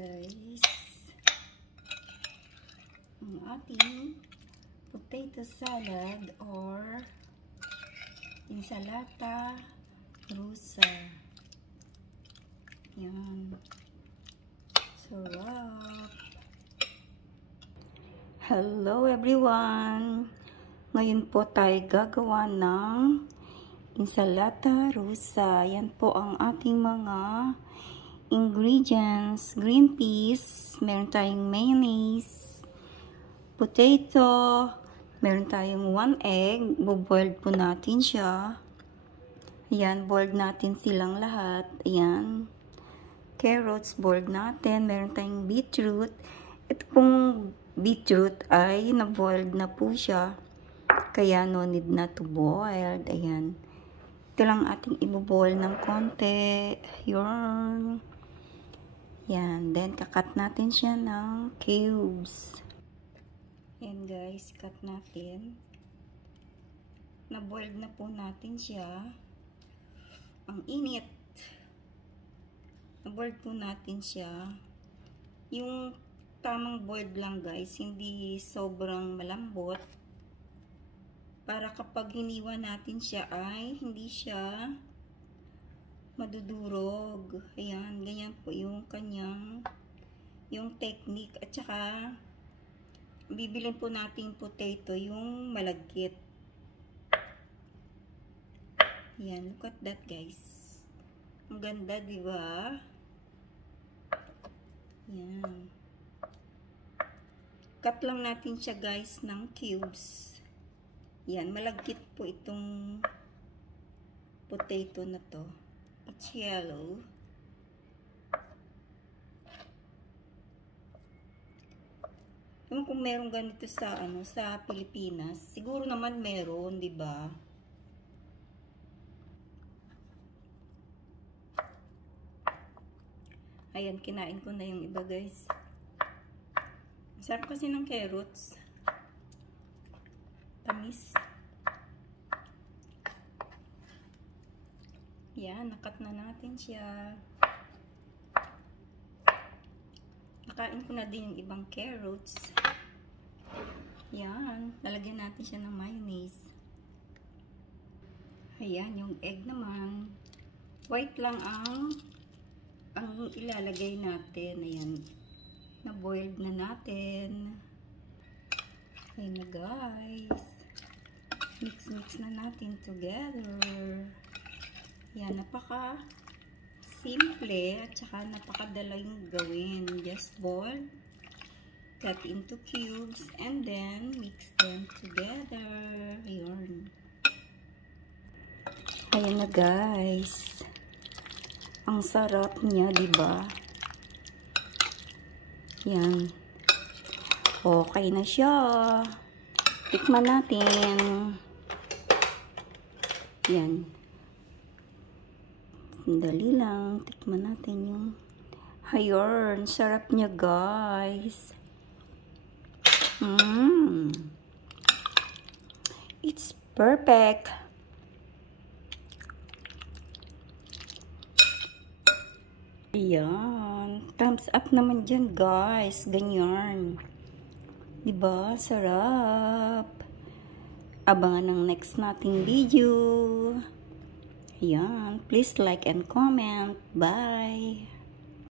guys, ang ating potato salad or insalata rusa. Yan. Sarap. Hello everyone! Ngayon po tayo gagawa ng insalata rusa. Yan po ang ating mga ingredients. Green peas, meron tayong mayonnaise, potato, meron tayong 1 egg, boiled po natin siya. Ayan, boiled natin silang lahat. Ayan. Carrots, boiled natin. Meron tayong beetroot. Ito pong beetroot ay na-boiled na po siya. Kaya no need na to boil. Ayan. Ito lang ating i-boil ng konti. Yun. Yan. Then, kakat natin siya ng cubes. Ayan guys, cut natin. Na-boiled na po natin siya. Ang init. Na-boiled po natin siya. Yung tamang boiled lang guys, hindi sobrang malambot. Para kapag hiniwa natin siya ay hindi siya madudurog. Ayan, ganyan po yung kanyang technique. At saka bibilin po natin potato yung malagkit. Ayan, look at that guys. Ang ganda, di ba? Ayan. Cut lang natin siya guys ng cubes. Yan, malagkit po itong potato na to. It's yellow. Ewan kung meron ganito sa sa Pilipinas. Siguro naman meron, 'di ba? Ayan, kinain ko na yung iba, guys. Sarap kasi ng carrots. Tamis. Yan, nakat na natin siya. Nakain ko na din yung ibang carrots. Yan, lalagyan natin siya ng mayonnaise. Ayan, yung egg naman. White lang ang ilalagay natin. Ayan. Na-boiled na natin. Ayan na guys. Mix na natin together. Ayan, napaka simple at saka napakadaling gawin. Just boil, cut into cubes, and then mix them together. Ayan. Ayan na guys. Ang sarap niya, diba? Yan. Okay na siya. Tikman natin. Yan. Sandali lang. Tikman natin yung ayun. Sarap niya, guys. It's perfect. Ayan. Thumbs up naman dyan, guys. Ganyan. Diba? Sarap. Abangan ng next nating video. Ayan. Please like and comment. Bye.